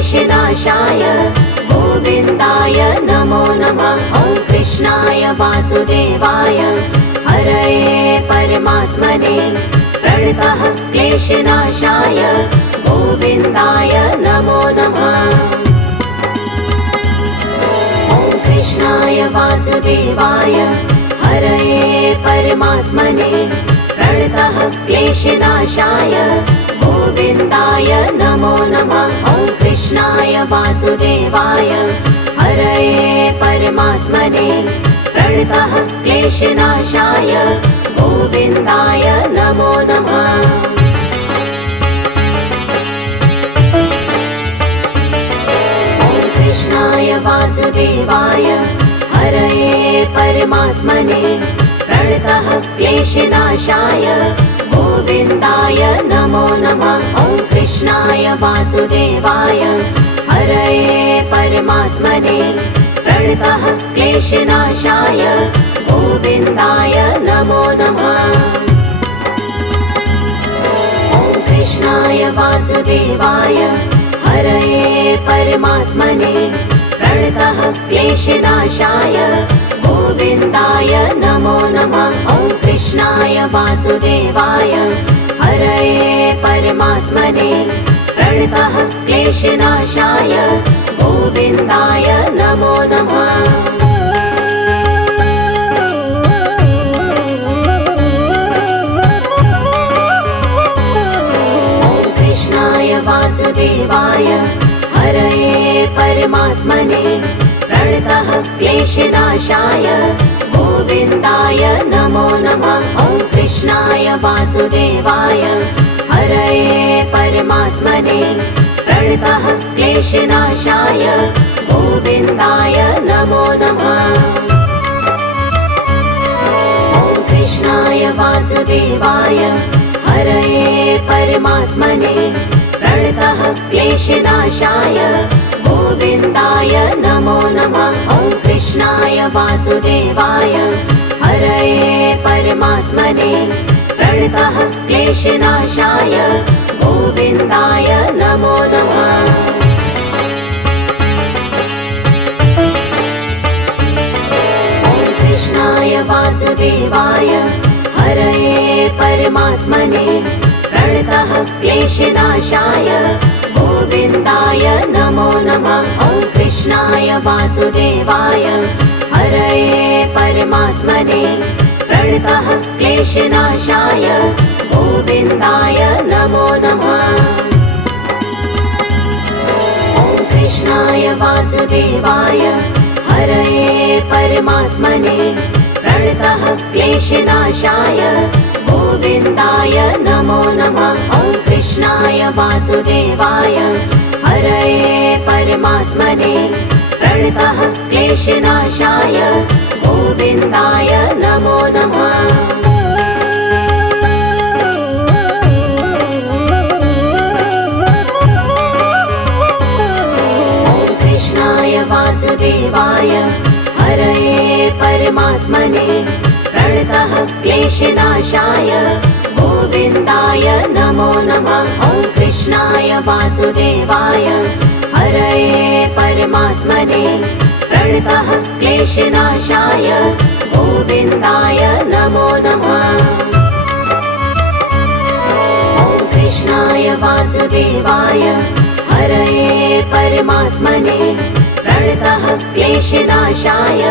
क्लेशनाशाय गोविन्दाय नमो नमः। ॐ कृष्णाय वासुदेवाय हरये परमात्मने प्रणतः क्लेशनाशाय गोविन्दाय नमो नमः। ॐ कृष्णाय वासुदेवाय हरये परमात्मने प्रणतः क्लेशनाशाय गोविन्दाय नमो नमः। ॐ कृष्णाय वासुदेवाय हरये परमात्मने प्रणतः क्लेशनाशाय गोविन्दाय नमो नमः। ॐ कृष्णाय वासुदेवाय हरये परमात्मने प्रणतः क्लेशनाशाय गोविन्दाय नमो नमः। ॐ कृष्णाय वासुदेवाय हरये परमात्मने प्रणतः क्लेशनाशाय गोविन्दाय नमो नमः। ॐ कृष्णाय वासुदेवाय हरये परमात्मने प्रणतः क्लेशनाशाय गोविन्दाय नमो नमः। ॐ कृष्णाय वासुदेवाय हरये परमात्मने प्रणतः क्लेशनाशाय गोविन्दाय नमो नमः। ॐ कृष्णाय वासुदेवाय हरये परमात्मने प्रणतः क्लेशनाशाय गोविन्दाय नमो नमः। ॐ कृष्णाय वासुदेवाय हरये परमात्मने प्रणतः क्लेशनाशाय गोविन्दाय नमो नमः। ॐ कृष्णाय वासुदेवाय हरये परमात्मने प्रणतः क्लेशनाशाय गोविन्दाय नमो नमः। ॐ कृष्णाय वासुदेवाय हरये परमात्मने प्रणतः क्लेशनाशाय गोविन्दाय नमो नमः। ॐ कृष्णाय वासुदेवाय हरये परमात्मने प्रणतः क्लेशनाशाय गोविन्दाय नमो नमः। ॐ कृष्णाय वासुदेवाय हरये परमात्मने प्रणतः क्लेशनाशाय गोविन्दाय नमो नमः। ॐ कृष्णाय वासुदेवाय हरये परमात्मने प्रणतः क्लेशनाशाय गोविन्दाय नमो नमः। ॐ कृष्णाय वासुदेवाय हरये परमात्मने प्रणतः क्लेशनाशाय गोविन्दाय नमो नमः। ॐ कृष्णाय वासुदेवाय हरये परमात्मने प्रणतः क्लेशनाशाय गोविन्दाय नमो नमः। ॐ कृष्णाय वासुदेवाय हरये परमात्मने प्रणतः क्लेशनाशाय गोविन्दाय नमो नमः। ॐ कृष्णाय वासुदेवाय हरये परमात्मने प्रणतः क्लेशनाशाय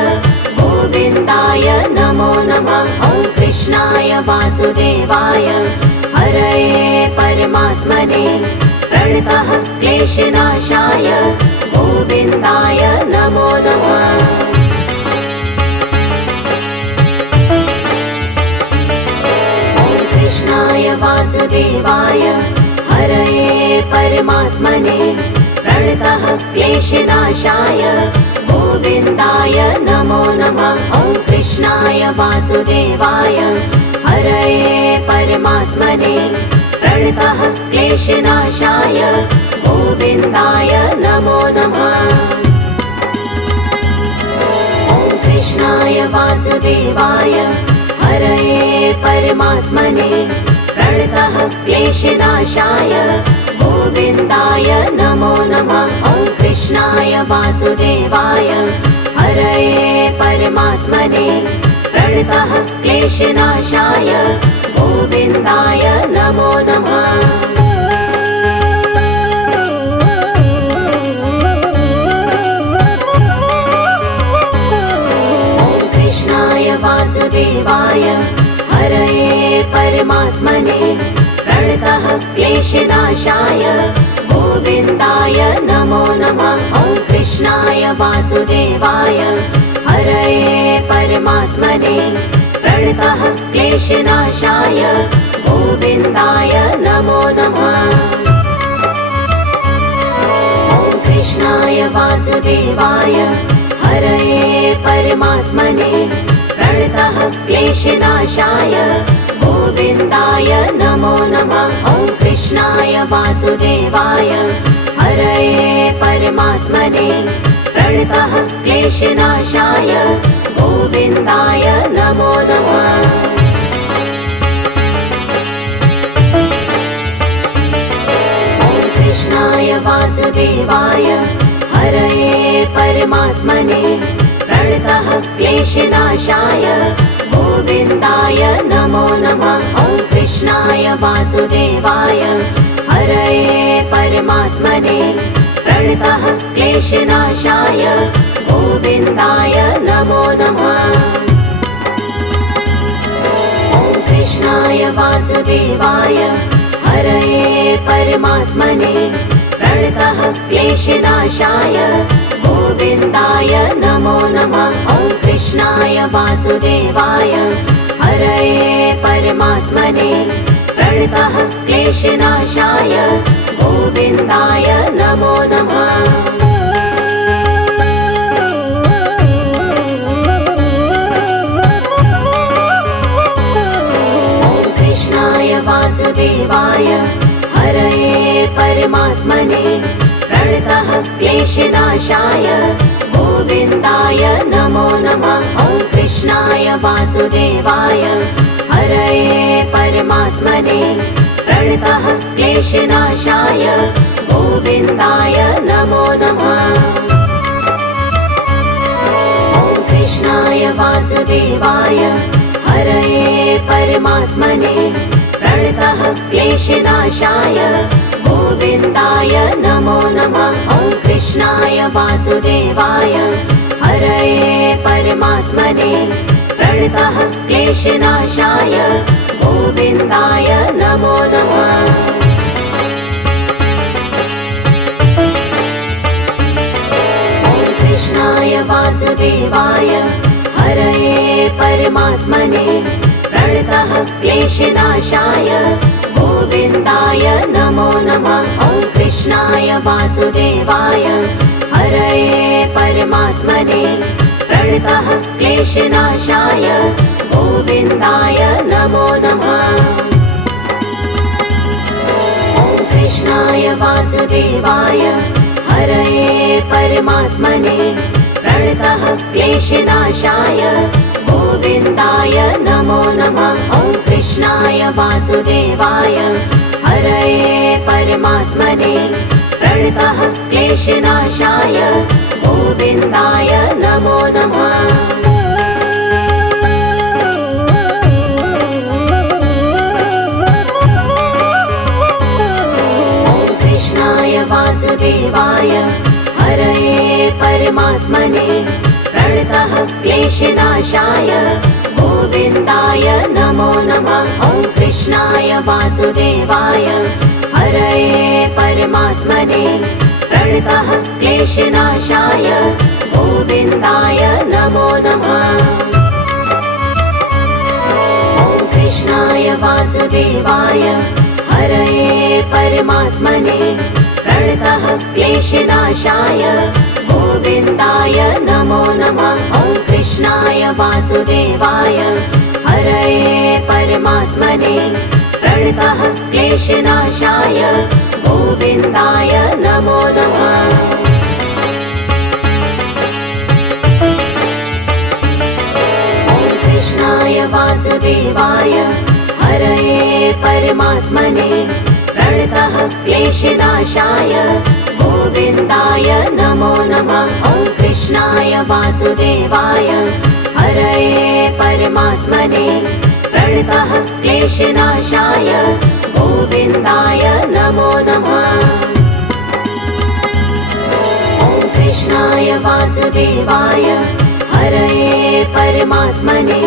गोविन्दाय नमो नमः। ॐ कृष्णाय वासुदेवाय हरये परमात्मने प्रणतः क्लेशनाशाय गोविन्दाय नमो नमः। ॐ कृष्णाय वासुदेवाय हरये परमात्मने प्रणतः क्लेशनाशाय गोविन्दाय नमो नमः। ॐ कृष्णाय वासुदेवाय हरये परमात्मने प्रणतः क्लेशनाशाय गोविन्दाय नमो नमः। ॐ कृष्णाय वासुदेवाय हरये परमात्मने प्रणतः क्लेशनाशाय गोविन्दाय नमो नमः। वासुदेवाय हरये परमात्मने प्रणतः क्लेशनाशाय गोविन्दाय नमो नमः। वासुदेवाय हरये परमात्मने प्रणतः क्लेशनाशाय गोविन्दाय नमो नमः। ॐ कृष्णाय वासुदेवाय हरये परमात्मने प्रणतः क्लेशनाशाय गोविन्दाय नमो नमः। ॐ कृष्णाय वासुदेवाय हरये परमात्मने प्रणतः क्लेशनाशाय गोविन्दाय नमो नमः। ॐ कृष्णाय वासुदेवाय हरये परमात्मने प्रणतः क्लेशनाशाय गोविन्दाय नमो नमः। ॐ कृष्णाय वासुदेवाय हरये परमात्मने प्रणतः क्लेशनाशाय गोविन्दाय नमो नमः। ॐ कृष्णाय वासुदेवाय हरये परमात्मने प्रणतः क्लेशनाशाय गोविन्दाय नमो नमः। ॐ कृष्णाय वासुदेवाय हरये परमात्मने प्रणतः क्लेशनाशाय गोविन्दाय नमो नमः। ॐ कृष्णाय वासुदेवाय हरये परमात्मने प्रणतः क्लेशनाशाय गोविन्दाय नमो नमः। ॐ कृष्णाय वासुदेवाय हरये परमात्मने प्रणतः क्लेशनाशाय गोविन्दाय नमो नमः। ॐ कृष्णाय वासुदेवाय हरये परमात्मने प्रणतः क्लेशनाशाय गोविन्दाय नमो नमः। ॐ कृष्णाय वासुदेवाय हरये परमात्मने प्रणतः क्लेशनाशाय गोविन्दाय नमो नमः। ॐ कृष्णाय वासुदेवाय हरये परमात्मने प्रणतः क्लेशनाशाय गोविन्दाय नमो नमः। ॐ कृष्णाय वासुदेवाय हरये परमात्मने प्रणतः क्लेशनाशाय गोविन्दाय नमो नमः। ॐ कृष्णाय वासुदेवाय हरये परमात्मने प्रणतः क्लेशनाशाय गोविन्दाय नमो नमः। ॐ कृष्णाय वासुदेवाय हरये परमात्मने प्रणतः क्लेशनाशाय गोविन्दाय नमो नमः। ॐ कृष्णाय वासुदेवाय हरये परमात्मने प्रणतः क्लेशनाशाय गोविन्दाय नमो नमः। ॐ कृष्णाय वासुदेवाय हरये परमात्मने प्रणतः क्लेशनाशाय गोविन्दाय नमो नमः। ॐ कृष्णाय वासुदेवाय हरये परमात्मने प्रणतः क्लेशनाशाय गोविन्दाय नमो नमः। ॐ कृष्णाय वासुदेवाय हरये परमात्मने प्रणतः क्लेशनाशाय गोविन्दाय नमो नमः। ॐ कृष्णाय वासुदेवाय हरये परमात्मने प्रणतः क्लेशनाशाय गोविन्दाय नमो नमः। ॐ कृष्णाय वासुदेवाय हरये परमात्मने प्रणतः क्लेशनाशाय गोविन्दाय नमो नमः। ॐ वासुदेवाय हरये परमात्मने प्रणतः क्लेशनाशाय गोविन्दाय नमो नमः। ॐ कृष्णाय वासुदेवाय हरये परमात्मने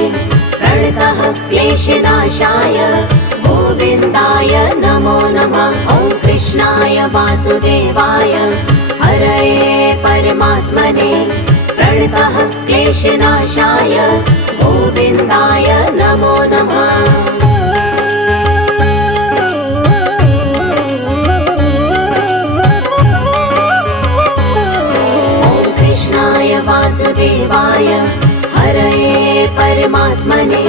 प्रणतः क्लेशनाशाय गोविन्दाय नमो नमः। ॐ कृष्णाय वासुदेवाय हरये परमात्मने प्रणतः क्लेशनाशाय गोविन्दाय नमो नमः। ॐ कृष्णाय वासुदेवाय हरये परमात्मने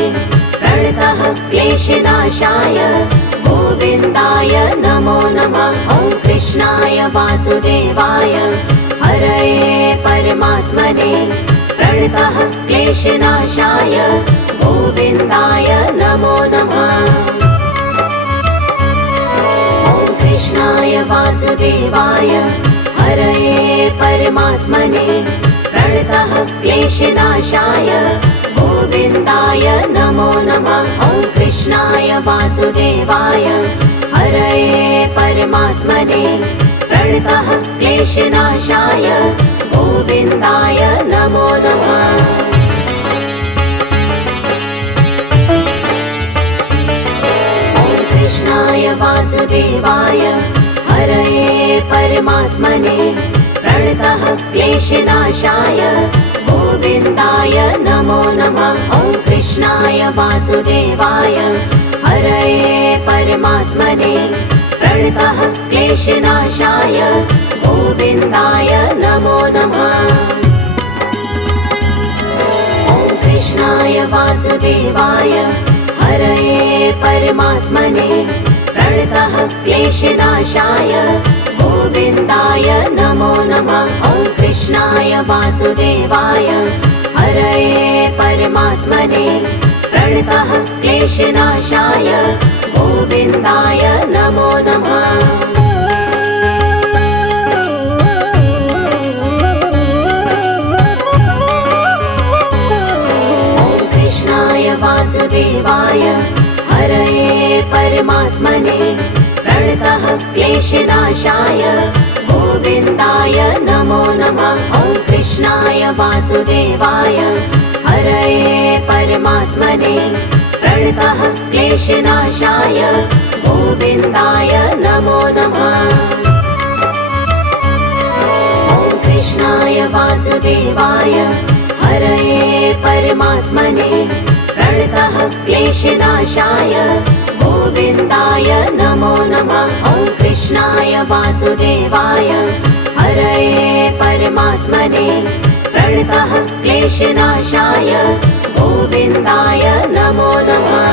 प्रणतः क्लेशनाशाय गोविन्दाय नमो नमः। ॐ कृष्णाय वासुदेवाय हरये परमात्मने प्रणतः क्लेशनाशाय गोविन्दाय नमो नमः। ॐ कृष्णाय वासुदेवाय हरये परमात्मने प्रणतः क्लेशनाशाय गोविन्दाय नमो नमः। ॐ कृष्णाय वासुदेवाय हरये परमात्मने प्रणतः क्लेशनाशाय गोविन्दाय नमो नमः। ॐ कृष्णाय वासुदेवाय हरये परमात्मने प्रणतः क्लेशनाशाय गोविन्दाय नमो नमः। ॐ कृष्णाय वासुदेवाय हरये परमात्मने प्रणतः क्लेशनाशाय गोविन्दाय नमो नमः। ॐ कृष्णाय वासुदेवाय हरये परमात्मने प्रणतः क्लेशनाशाय गोविन्दाय नमो नमः। ॐ कृष्णाय वासुदेवाय हरये परमात्मने प्रणतः क्लेशनाशाय गोविन्दाय नमो नमः। ॐ कृष्णाय वासुदेवाय हरये परमात्मने प्रणतः क्लेशनाशाय गोविन्दाय नमो नमः। ॐ कृष्णाय वासुदेवाय हरये परमात्मने प्रणतः क्लेशनाशाय गोविन्दाय नमो नमः। ॐ कृष्णाय वासुदेवाय हरये परमात्मने प्रणतः क्लेशनाशाय गोविन्दाय नमो नमः। ॐ कृष्णाय वासुदेवाय हरये परमात्मने प्रणतः क्लेशनाशाय गोविन्दाय नमो नमः।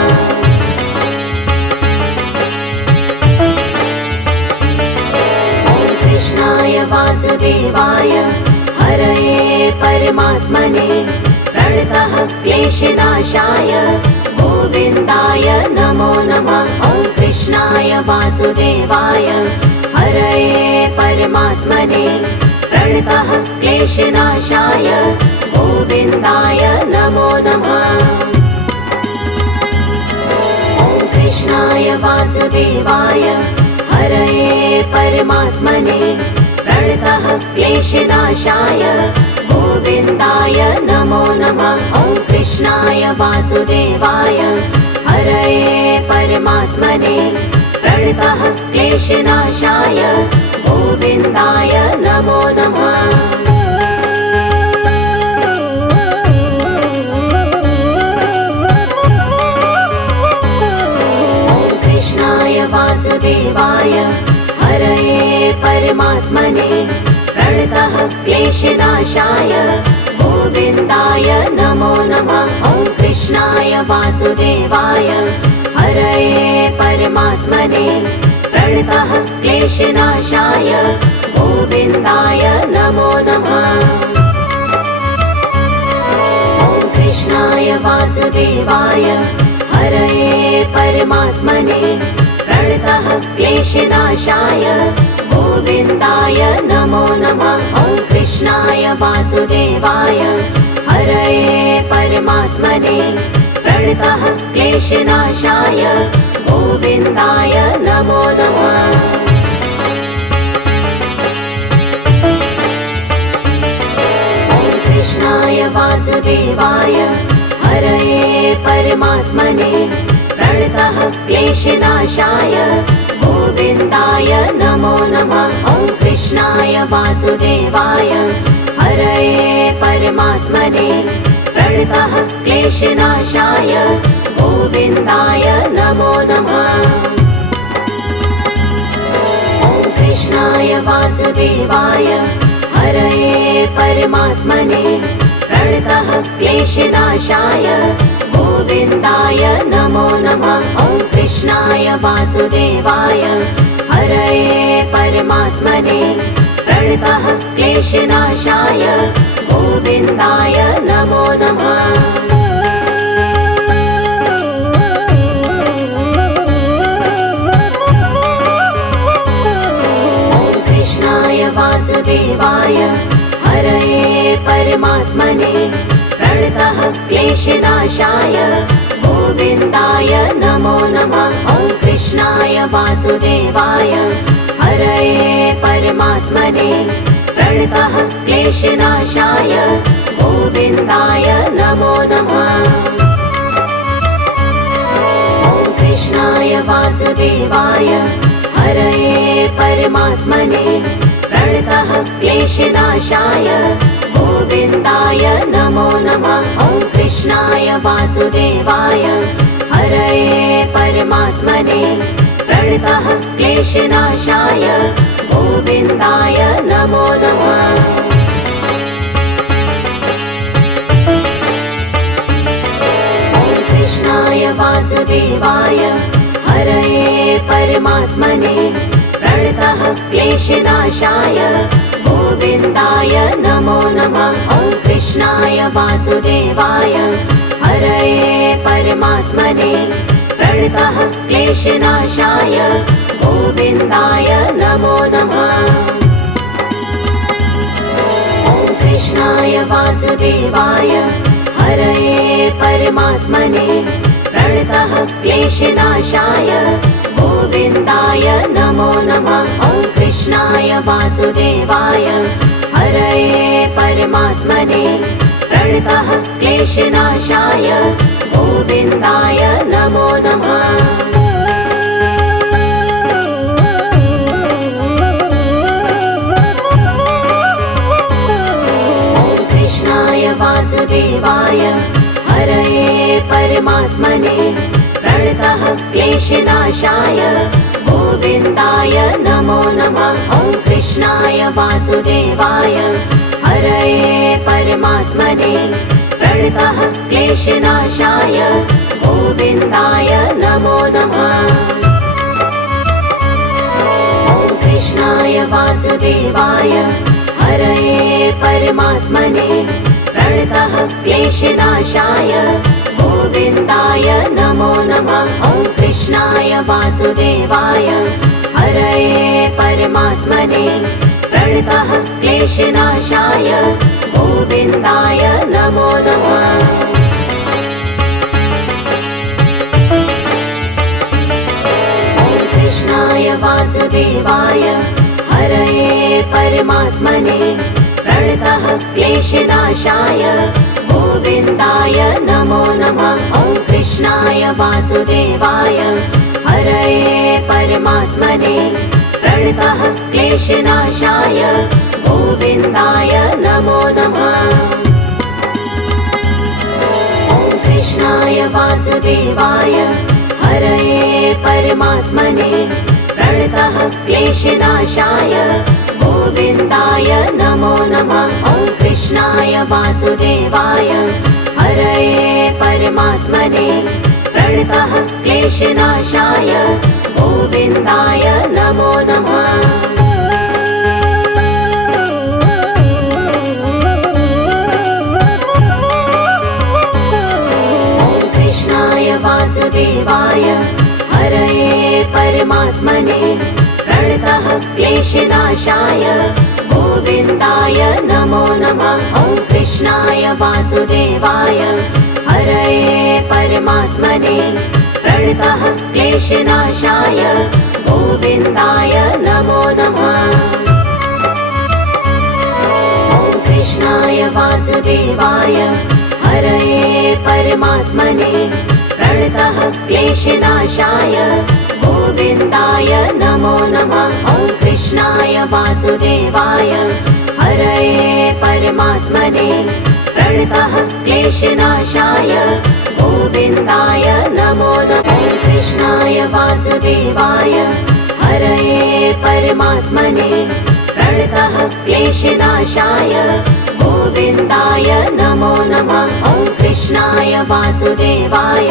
ॐ कृष्णाय वासुदेवाय हरये परमात्मने प्रणतः क्लेशनाशाय गोविन्दाय नमो नमः। ॐ कृष्णाय वासुदेवाय हरये परमात्मने प्रणतः क्लेशनाशाय गोविन्दाय नमो नमः। ॐ कृष्णाय वासुदेवाय हरये परमात्मने प्रणतः क्लेशनाशाय गोविन्दाय नमो नमः। ॐ कृष्णाय वासुदेवाय हरये परमात्मने प्रणतः क्लेशनाशाय गोविन्दाय नमो नमः। ॐ कृष्णाय वासुदेवाय हरये परमात्मने प्रणतः क्लेशनाशाय गोविन्दाय नमो नमः। ॐ कृष्णाय वासुदेवाय हरये परमात्मने प्रणतः क्लेशनाशाय गोविन्दाय नमो नमः। ॐ कृष्णाय वासुदेवाय हरये परमात्मने प्रणतः क्लेशनाशाय गोविन्दाय नमो नमः। ॐ कृष्णाय वासुदेवाय वासुदेवाय हरये परमात्मने प्रणतः क्लेशनाशाय गोविन्दाय नमो नमः। कृष्णाय वासुदेवाय हरये परमात्मने प्रणतः क्लेशनाशाय गोविन्दाय नमो नमः। ॐ कृष्णाय वासुदेवाय हरये परमात्मने प्रणतः क्लेशनाशाय गोविन्दाय नमो नमः। ॐ कृष्णाय वासुदेवाय हरये परमात्मने प्रणतः क्लेशनाशाय गोविन्दाय नमो नमः। ॐ कृष्णाय वासुदेवाय हरये परमात्मने प्रणतः क्लेशनाशाय गोविन्दाय नमो नमः। वासुदेवाय हरये परमात्मने प्रणतः क्लेशनाशाय गोविन्दाय नमो नमः। ॐ कृष्णाय वासुदेवाय हरये परमात्मने प्रणतः क्लेशनाशाय गोविन्दाय नमो नमः। ॐ कृष्णाय वासुदेवाय हरये परमात्मने प्रणतः क्लेशनाशाय गोविन्दाय नमो नमः। ॐ कृष्णाय वासुदेवाय हरये परमात्मने प्रणतः क्लेशनाशाय गोविन्दाय नमो नमः। ॐ कृष्णाय वासुदेवाय हरये परमात्मने प्रणतः क्लेशनाशाय गोविन्दाय नमो नमः। ॐ कृष्णाय वासुदेवाय हरये परमात्मने प्रणतः क्लेशनाशाय गोविन्दाय नमो नमः। ॐ कृष्णाय वासुदेवाय हरये परमात्मने प्रणतः क्लेशनाशाय गोविन्दाय नमो नमः। ॐ कृष्णाय वासुदेवाय हरये परमात्मने प्रणतः क्लेशनाशाय गोविन्दाय नमो नमः। ॐ कृष्णाय वासुदेवाय हरये परमात्मने प्रणतः क्लेशनाशाय गोविन्दाय नमो नमः। ॐ कृष्णाय वासुदेवाय हरये परमात्मने प्रणतः क्लेशनाशाय गोविन्दाय नमो नमः। ॐ कृष्णाय वासुदेवाय हरये परमात्मने प्रणतः क्लेशनाशाय गोविन्दाय नमो नमः। ॐ कृष्णाय वासुदेवाय हरये परमात्मने प्रणतः क्लेशनाशाय गोविन्दाय नमो नमः। ॐ कृष्णाय वासुदेवाय हरये परमात्मने प्रणतः क्लेशनाशाय गोविन्दाय नमो नमः। ॐ कृष्णाय वासुदेवाय हरये परमात्मने प्रणतः क्लेशनाशाय गोविन्दाय नमो नमः। ॐ कृष्णाय वासुदेवाय हरये परमात्मने प्रणतः क्लेशनाशाय गोविन्दाय नमो नमः। ॐ कृष्णाय वासुदेवाय हरये परमात्मने प्रणतः क्लेशनाशाय गोविन्दाय नमो नमः। ॐ कृष्णाय वासुदेवाय हरये परमात्मने प्रणतः क्लेशनाशाय गोविन्दाय नमो नमः। कृष्णाय वासुदेवाय हरये परमात्मने प्रणतः क्लेशनाशाय गोविन्दाय नमो नमः। ॐ कृष्णाय वासुदेवाय हरये परमात्मने प्रणतः क्लेशनाशाय गोविन्दाय नमो नमः। ॐ कृष्णाय वासुदेवाय हरये परमात्मने प्रणतः क्लेशनाशाय गोविन्दाय नमो नमः। ॐ कृष्णाय वासुदेवाय हरये परमात्मने प्रणतः क्लेशनाशाय गोविन्दाय नमो नमः। ॐ कृष्णाय वासुदेवाय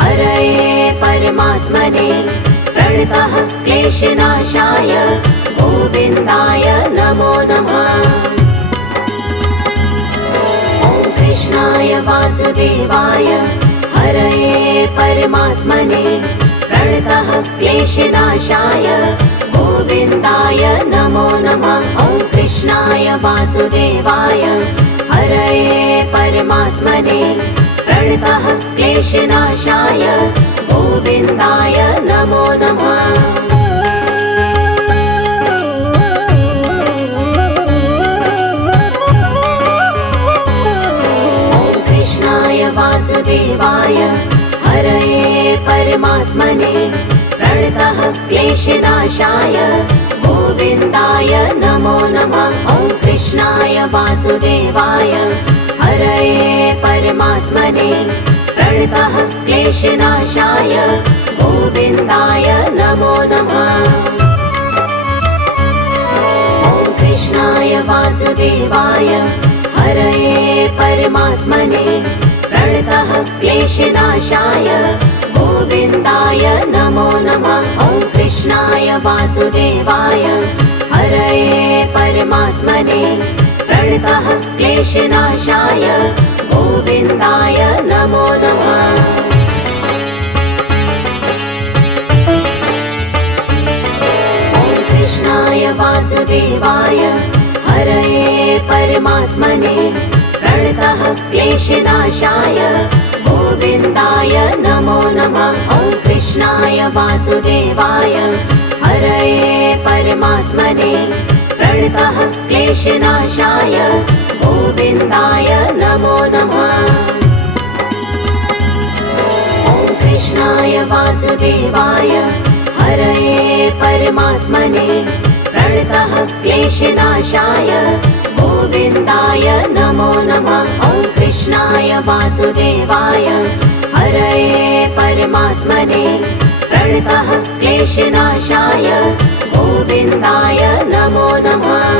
हरये परमात्मने प्रणतः क्लेशनाशाय गोविन्दाय नमो नमः। ॐ कृष्णाय वासुदेवाय हरये परमात्मने प्रणतः क्लेशनाशाय गोविन्दाय नमो नमः। ॐ कृष्णाय वासुदेवाय हरये परमात्मने प्रणतः क्लेशनाशाय गोविन्दाय नमो नमः। ॐ कृष्णाय वासुदेवाय हरये परमात्मने प्रणतः क्लेशनाशाय गोविन्दाय नमो नमः। ॐ कृष्णाय वासुदेवाय हरये परमात्मने प्रणतः क्लेशनाशाय गोविन्दाय नमो नमः। ॐ कृष्णाय वासुदेवाय हरये परमात्मने प्रणतः क्लेशनाशाय गोविन्दाय नमो नमः। ॐ कृष्णाय वासुदेवाय हरये परमात्मने प्रणतः क्लेशनाशाय गोविन्दाय नमो नमः। ॐ कृष्णाय वासुदेवाय हरये परमात्मने प्रणतः क्लेशनाशाय गोविन्दाय नमो नमः। ॐ कृष्णाय वासुदेवाय हरये परमात्मने प्रणतः क्लेशनाशाय गोविन्दाय नमो नमः। ॐ कृष्णाय वासुदेवाय हरये परमात्मने प्रणतः क्लेशनाशाय गोविन्दाय नमो नमः। ॐ कृष्णाय वासुदेवाय हरये परमात्मने प्रणतः क्लेशनाशाय गोविन्दाय नमो नमः।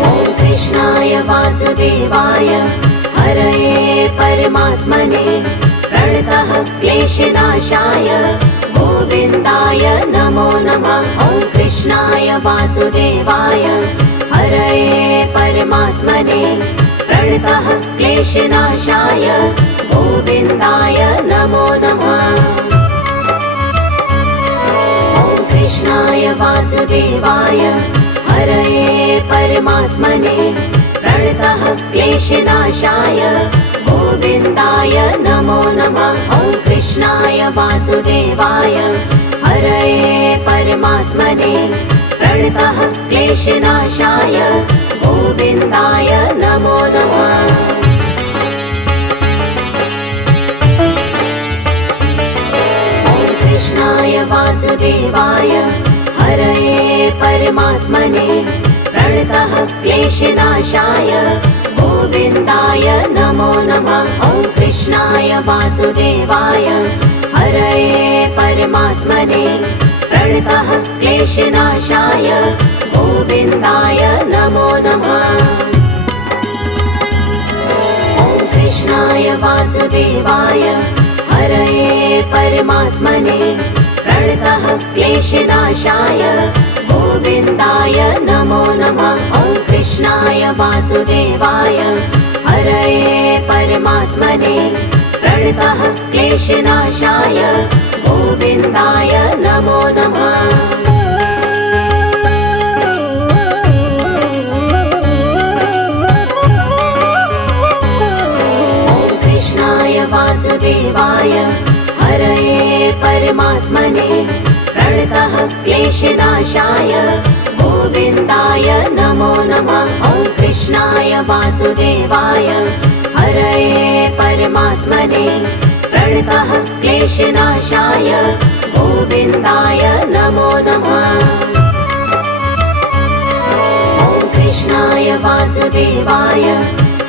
ॐ कृष्णाय वासुदेवाय हरये परमात्मने प्रणतः क्लेशनाशाय गोविन्दाय नमो नमः। ॐ कृष्णाय वासुदेवाय हरये परमात्मने प्रणतः क्लेशनाशाय गोविन्दाय नमो नमः। ॐ कृष्णाय वासुदेवाय हरये परमात्मने प्रणतः क्लेशनाशाय गोविन्दाय नमो नमः। ॐ कृष्णाय वासुदेवाय हरये परमात्मने प्रणतः क्लेशनाशाय गोविन्दाय नमो नमः। ॐ कृष्णाय वासुदेवाय हरये परमात्मने प्रणतः क्लेशनाशाय गोविन्दाय नमो नमः। ॐ कृष्णाय वासुदेवाय हरये परमात्मने प्रणतः क्लेशनाशाय गोविन्दाय नमो नमः। ॐ कृष्णाय वासुदेवाय हरये परमात्मने प्रणतः क्लेशनाशाय गोविन्दाय नमो नमः। ॐ कृष्णाय वासुदेवाय हरये परमात्मने प्रणतः क्लेशनाशाय गोविन्दाय नमो नमः। परमात्मने प्रणतः क्लेशनाशाय गोविन्दाय नमो नमः। ॐ कृष्णाय वासुदेवाय हरये परमात्मने प्रणतः क्लेशनाशाय गोविन्दाय नमो नमः। ॐ कृष्णाय वासुदेवाय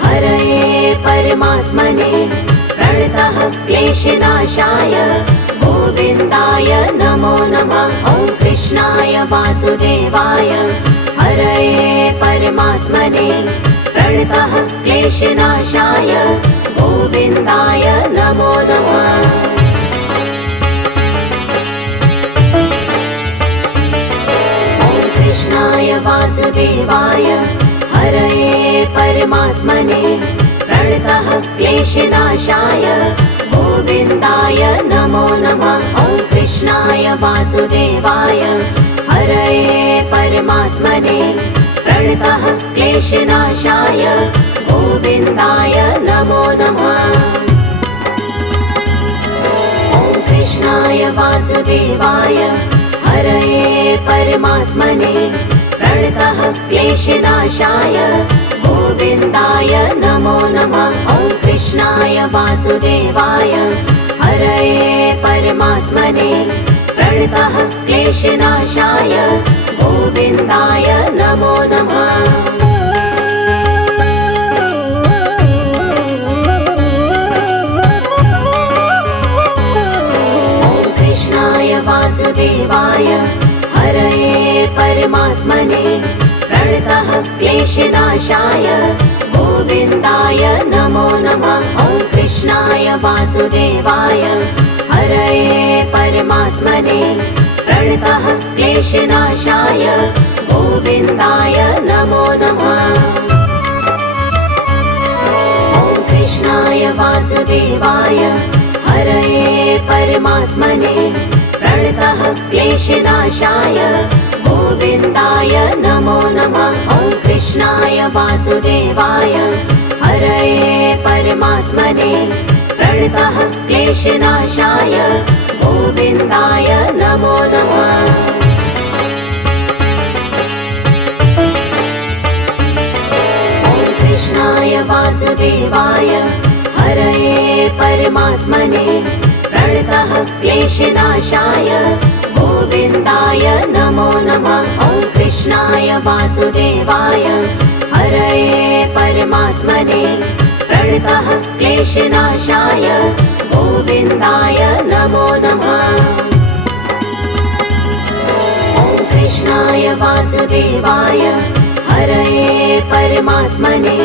हरये परमात्मने प्रणतः क्लेशनाशाय गोविन्दाय नमो नमः। ॐ कृष्णाय वासुदेवाय हरये परमात्मने प्रणतः क्लेशनाशाय गोविन्दाय नमो नमः। ॐ कृष्णाय वासुदेवाय हरये परमात्मने प्रणतः क्लेशनाशाय गोविन्दाय नमो नमः। ॐ कृष्णाय वासुदेवाय हरये परमात्मने प्रणतः क्लेशनाशाय गोविन्दाय नमो नमः। ॐ कृष्णाय वासुदेवाय हरये परमात्मने प्रणतः क्लेशनाशाय गोविन्दाय नमो नमः। ॐ कृष्णाय वासुदेवाय हरये परमात्मने प्रणतः क्लेशनाशाय गोविन्दाय नमो नमः। ॐ कृष्णाय वासुदेवाय हरये परमात्मने प्रणतः क्लेशनाशाय गोविन्दाय नमो नमः। ॐ कृष्णाय वासुदेवाय हरये परमात्मने प्रणतः क्लेशनाशाय गोविन्दाय नमो नमः। ॐ कृष्णाय वासुदेवाय हरये परमात्मने प्रणतः क्लेशनाशाय गोविन्दाय नमो नमः। ॐ कृष्णाय वासुदेवाय हरये परमात्मने प्रणतः क्लेशनाशाय गोविन्दाय नमो नमः। ॐ कृष्णाय वासुदेवाय हरये परमात्मने प्रणतः क्लेशनाशाय गोविन्दाय नमो नमः। ॐ कृष्णाय वासुदेवाय हरये परमात्मने प्रणतः क्लेशनाशाय गोविन्दाय नमो नमः। ॐ कृष्णाय वासुदेवाय हरये परमात्मने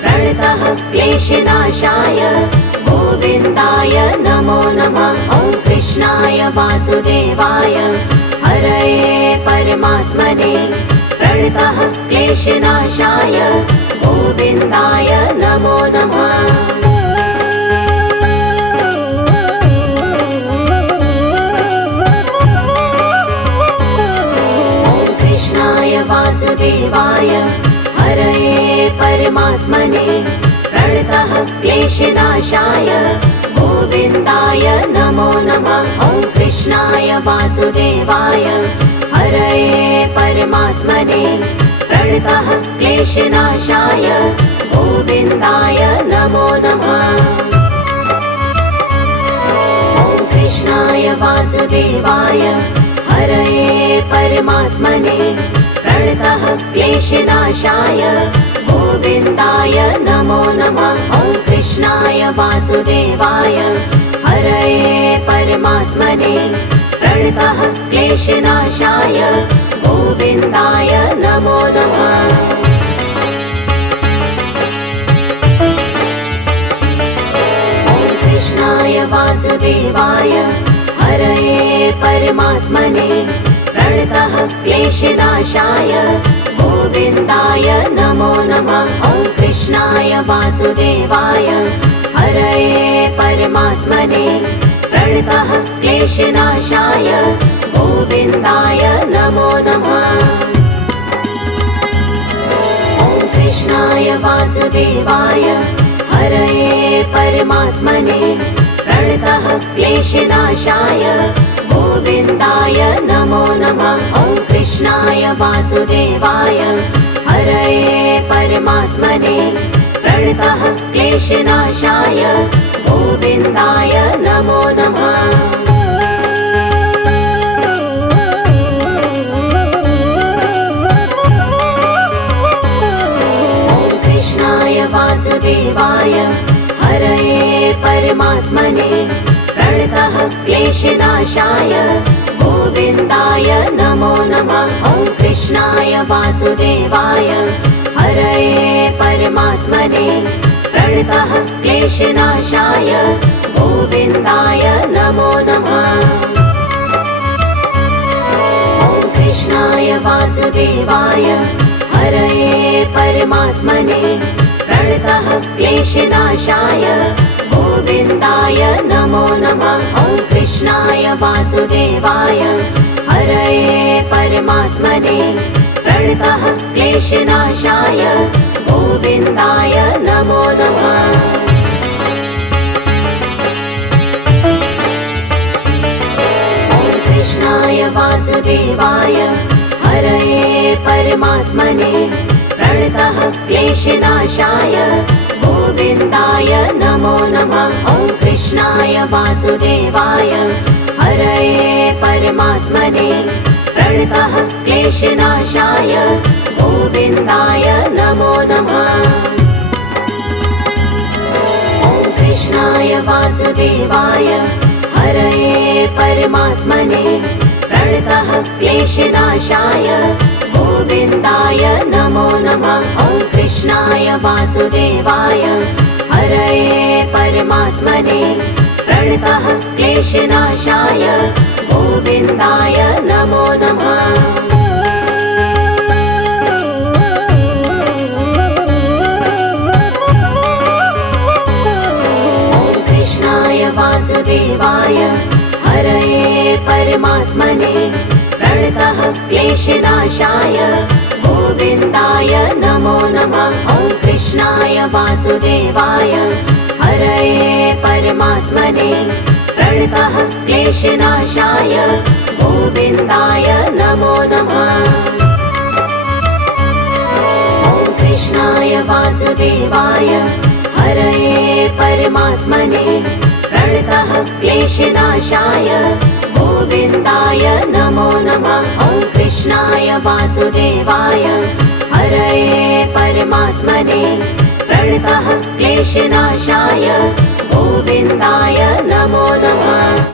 प्रणतः क्लेशनाशाय गोविन्दाय नमो नमः। ॐ कृष्णाय वासुदेवाय हरये परमात्मने प्रणतः क्लेशनाशाय गोविन्दाय नमो नमः। ॐ कृष्णाय वासुदेवाय हरये परमात्मने प्रणतः क्लेशनाशाय गोविन्दाय नमो नमः। ॐ कृष्णाय वासुदेवाय हरये परमात्मने प्रणतः क्लेशनाशाय गोविन्दाय नमो नमः। ॐ कृष्णाय वासुदेवाय हरये परमात्मने प्रणतः क्लेशनाशाय गोविन्दाय नमो नमः। ॐ कृष्णाय वासुदेवाय हरये परमात्मने प्रणतः क्लेशनाशाय गोविन्दाय नमो नमः। ॐ कृष्णाय वासुदेवाय हरये परमात्मने प्रणतः क्लेशनाशाय गोविन्दाय नमो नमः। ॐ कृष्णाय वासुदेवाय हरये परमात्मने प्रणतः क्लेशनाशाय गोविन्दाय नमो नमः। ॐ कृष्णाय वासुदेवाय हरये परमात्मने प्रणतः क्लेशनाशाय वासुदेवाय हरये परमात्मने प्रणतः क्लेशनाशाय गोविन्दाय नमो नमः। वासुदेवाय हरये परमात्मने प्रणतः क्लेशनाशाय गोविन्दाय नमो नमः। ॐ कृष्णाय वासुदेवाय हरये परमात्मने प्रणतः क्लेशनाशाय गोविन्दाय नमो नमः। ॐ कृष्णाय वासुदेवाय हरये परमात्मने प्रणतः क्लेशनाशाय गोविन्दाय नमो नमः। ॐ कृष्णाय वासुदेवाय हरये परमात्मने प्रणतः क्लेशनाशाय गोविन्दाय नमो नमः। ॐ कृष्णाय वासुदेवाय हरये परमात्मने प्रणतः क्लेशनाशाय गोविन्दाय नमो नमः। ॐ कृष्णाय वासुदेवाय हरये परमात्मने प्रणतः क्लेशनाशाय गोविन्दाय नमो नमः। ॐ कृष्णाय वासुदेवाय हरये परमात्मने प्रणतः क्लेशनाशाय गोविन्दाय नमो नमः। ॐ कृष्णाय वासुदेवाय हरये परमात्मने प्रणतः क्लेशनाशाय गोविन्दाय नमो नमः। ॐ कृष्णाय वासुदेवाय हरये परमात्मने प्रणतः क्लेशनाशाय गोविन्दाय नमो नमः। ॐ कृष्णाय वासुदेवाय हरये परमात्मने प्रणतः क्लेशनाशाय गोविन्दाय नमो नमः। ॐ कृष्णाय वासुदेवाय हरये परमात्मने प्रणतः क्लेशनाशाय गोविन्दाय नमो नमः। ॐ कृष्णाय वासुदेवाय हरये परमात्मने प्रणतः क्लेशनाशाय गोविन्दाय नमो नमः।